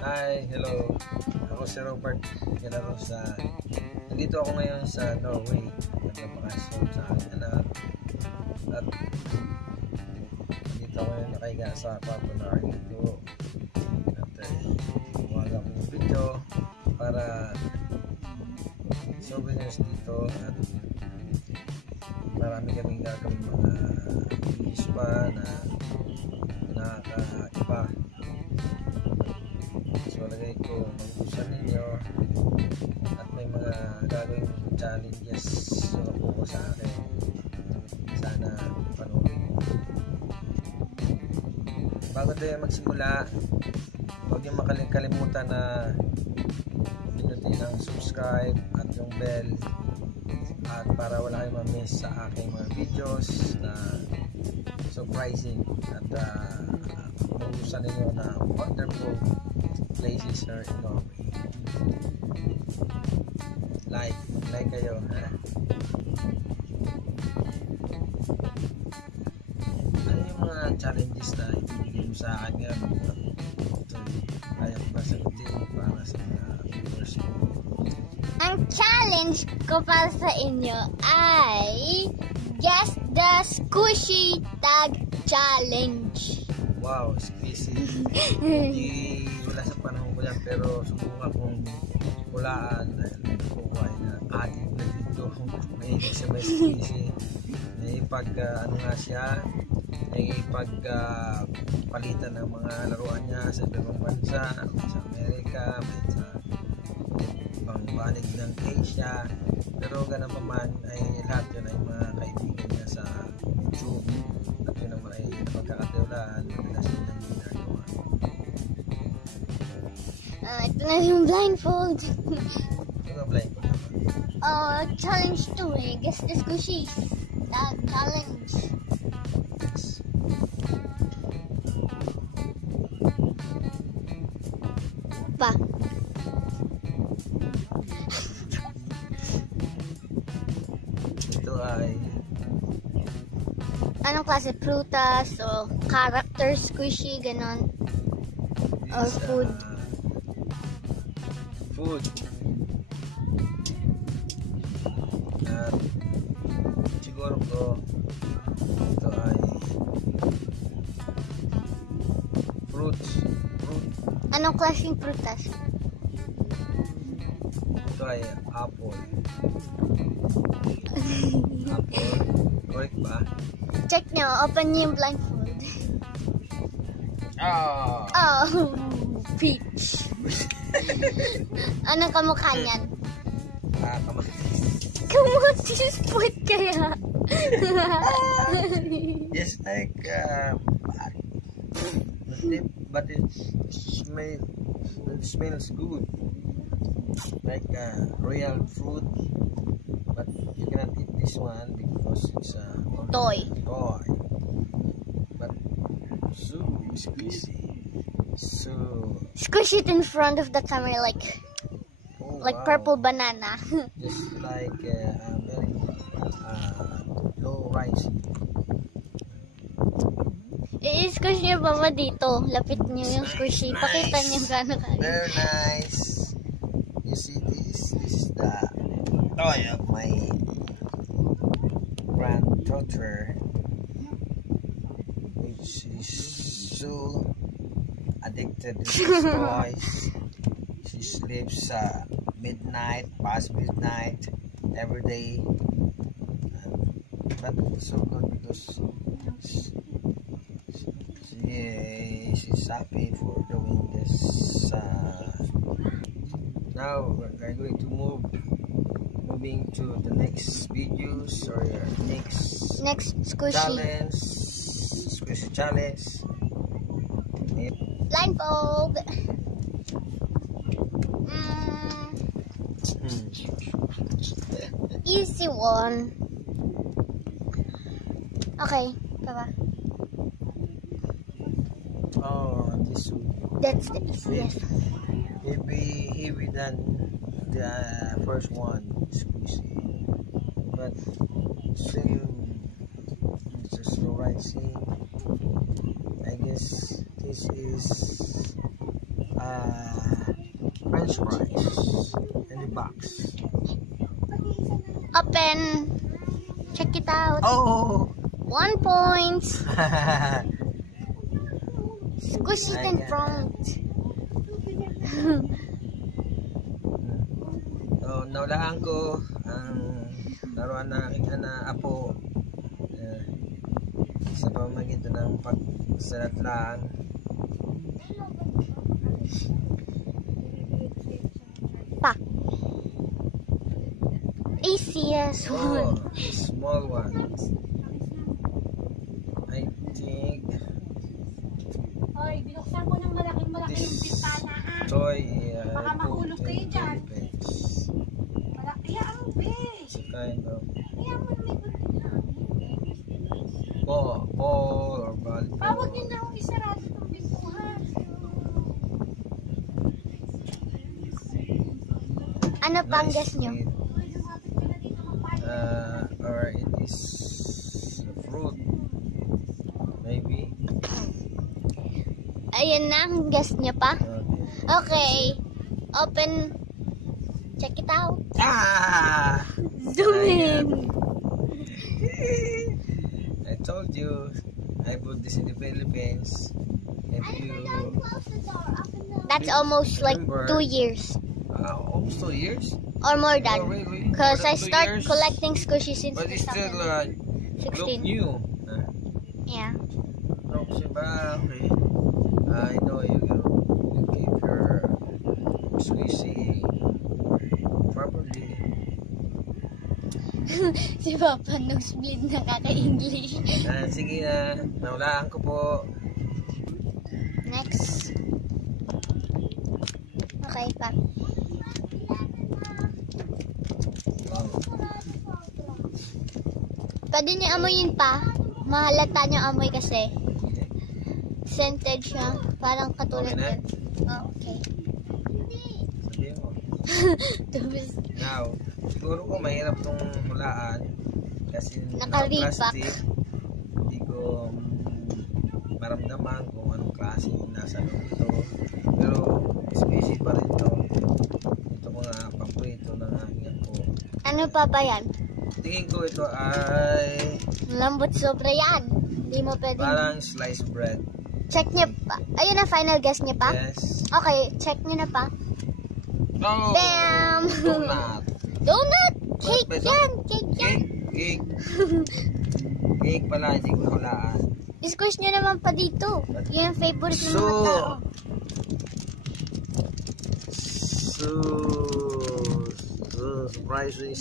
Hi, hello. Ako si Robert Galarosa. Nandito ako ngayon sa Norway. Nagbabakasyon sa aking anak. At nandito ako ngayon nakahiga sa kwarto na ito. At gumawa ko ng video para souvenirs dito. At marami kaming gagawin mga videos pa na nakakaiba. So lagay ko mag-usan ninyo at may mga gagawin challenges yung po ko sa akin. Sana panoorin nyo. Bago tayo magsimula, huwag niyo makalimutan na pinutin ang subscribe at yung bell at para wala kayong ma-miss sa aking mga videos na surprising at mag-usan ninyo na wonderful places are in Norway. Like kayo, ha? Ano yung mga challenges na ibibigay mo sa akin ngayon? Ito kaya ko ba sagutin para sa mga viewers ko? Ang challenge ko para sa inyo ay guess the squishy tag challenge. Wow, squishy. Hindi wala sa panahon ko yan, pero subukan kong hulaan dahil buhay na adik na dito. May isa may squishy. May ano nga siya, may palitan ng mga laruan niya sa ibang bansa, sa Amerika, may sa ibang banig ng Asia. Pero ganun pa man ay lahat yun ay mga kaibigan niya sa YouTube. At yun naman ay napagkakatiwalaan madalas nilang ginagawa. Ito na yung blindfold. Ito blindfold naman. Challenge 2 eh. Guess the squishy tag challenge. Pa. Ito ay Anong klase? Prutas o character squishy, ganon? Or food? Food. At siguro ko ito ay fruit. Anong klaseng prutas? Ito ay apple. Apple. Correct ba? Check nyo. Open nyo yung blindfold. Oh, peach. Anong kamukha niyan? Kamatis food kaya. Yes, like but it smells good, like royal fruit, but you cannot eat this one because it's a Toy. But so squishy, so Squish it in front of the camera like wow. purple banana. Just like very low rising. I-squish nyo ba dito? Lapit nyo yung squishy. Nice. Pakita nyo gano'n kayo. Very nice. You see this? This is the toy of my granddaughter, which is so addicted to these toys. She sleeps past midnight every day. But it's so good because she's happy for doing this. Now we're going to moving to the next videos or Next squishy. Squishy challenge. Blindfold. Easy one. Okay, baba. Oh, this one. That's the easiest. Heavy than the first one, squishy. But still, it's just the right thing. I guess this is French fries in the box. Open. Check it out. Oh! 1 point. Squish it in front. So, naulaan ko ang laruan ng aking apo sa pamamagitan ng pagsalatlaan. Pa. ACS Oh, one. small ones. I think Hoy, binuksan mo ng malaking-malaki yung bintana, ha? toy Baka mahulog kayo dyan. Philippines. Malaki ang It's a kind of Kaya mo na may ball or volleyball. Pawag nyo na akong isarado itong bintuhan. Ano pang guess nyo? Or it is a fruit. Maybe. Ayun na ang guess nyo pa. Okay. Okay. Open. Check it out. Ah! Zoom in. I told you I bought this in the Philippines. If you That's almost like 2 years. almost 2 years. Or more Oh, than. really? Because More I than 2 start years? collecting squishies since But it's still 2016. look new. Yeah. No, siba, okay. I know you keep your squishy properly. Si Papa nose-bleed nakaka-English. Sige na, naulaan ko po. Next. Okay pa. Pwede niyo amoyin pa. Mahalata niyo amoy kasi. Scented siya. Parang katulad Okay na? yun. Oh, okay. Sabihin mo. Tubis. Now, siguro ko mahirap tong hulaan kasi Naka-repack. plastic. Hindi ko maramdaman kung anong klase yung nasa loob ito. Pero species pa rin ito. Ito mga paborito ng aking apo. Ano pa ba yan? Tingin ko ito ay Lambot sobra yan. Hindi mo pwede. parang sliced bread. Check niyo pa. Ayun na, final guess niyo pa? Yes. Okay, check niyo na pa. Oh! Bam! Donut! Donut! Cake Ba ito? yan! Cake yan! Cake! Cake pala, hindi ko hulaan. I-squish niyo naman pa dito. Yun ang favorite ng mga tao. So surprising,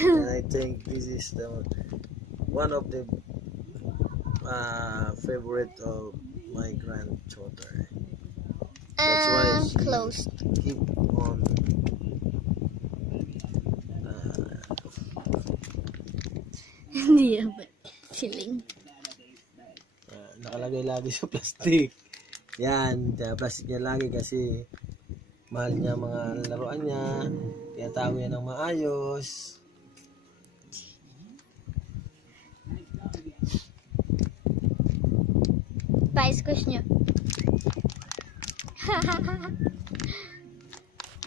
and I think this is one of the favorite of my granddaughter. That's why she Closed. keep on Hindi yan ba? Chilling. nakalagay lagi sa plastic. Yan, plastic niya lagi kasi mahal niya mga laruan niya. Tinatago niya ng maayos. Pa-squish nyo.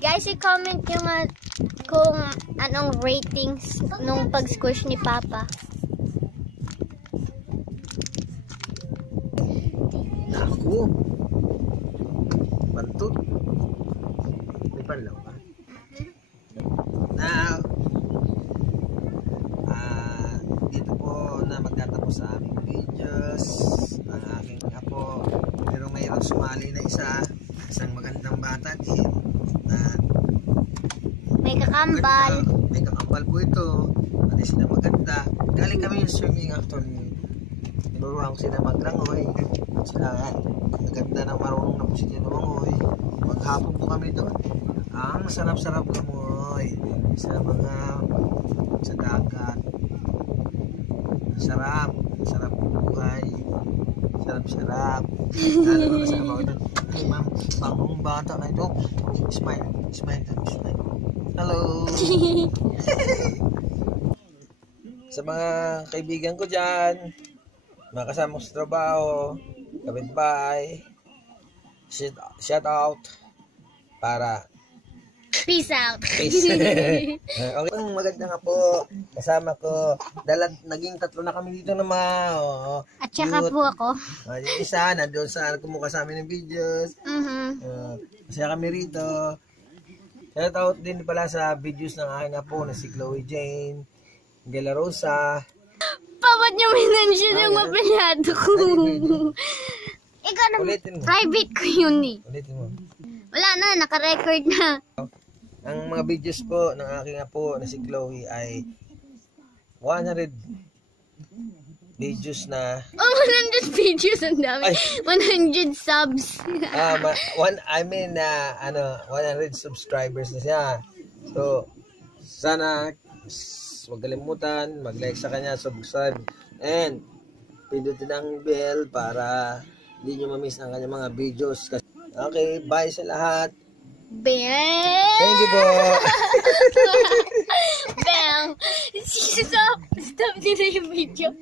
Guys, i-comment nyo nga kung anong ratings nung pag-squish ni Papa. Naku! Bantot. May panlaw ka? Now, dito po na magtatapos sa aming videos ang aking apo. Pero mayroon sumali na isang magandang bata din. May kakambal. May kakambal po ito. Pati sila maganda. Galing kami yung swimming actually. Tinuruan ko sila maglangoy. Sila maganda na marunong na po sila lumangoy. Maghapon po kami doon. Ang sarap-sarap lumangoy. Sa dagat. Sarap. Sarap buhay. Sarap-sarap. Lalo na kasama ko doon. Ay ma'am, bangong bata na ito. Smile. Smile. Smile. Hello! Sa mga kaibigan ko dyan, mga kasama ko sa trabaho, kapitbahay, shout out para Peace out. peace. Okay, maganda nga po. Kasama ko. Naging 3 na kami dito na At saka po ako. Yung isa, nandun sa kumuha sa amin ng videos. Masaya kami rito. Shout out din pala sa videos ng aking apo na si Chloe Jane, De La Rosa. Ba't niyo minention yung apelyado ko? Ikaw na, private ko yun eh. Ulitin mo. Wala na, naka-record na. Ang mga videos po ng aking apo na si Chloe ay 100 videos na. 100 videos, ang dami. 100 subs. 100 subscribers na siya. So, sana huwag kalimutan, mag-like sa kanya, subscribe, and pindutin ang bell para hindi nyo ma-miss ang kanyang mga videos. Okay, bye sa lahat. Bang! Thank you po. Bang! Stop nila yung video.